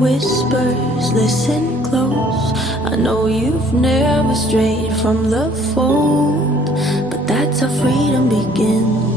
whispers, listen close. I know you've never strayed from the fold, but that's how freedom begins.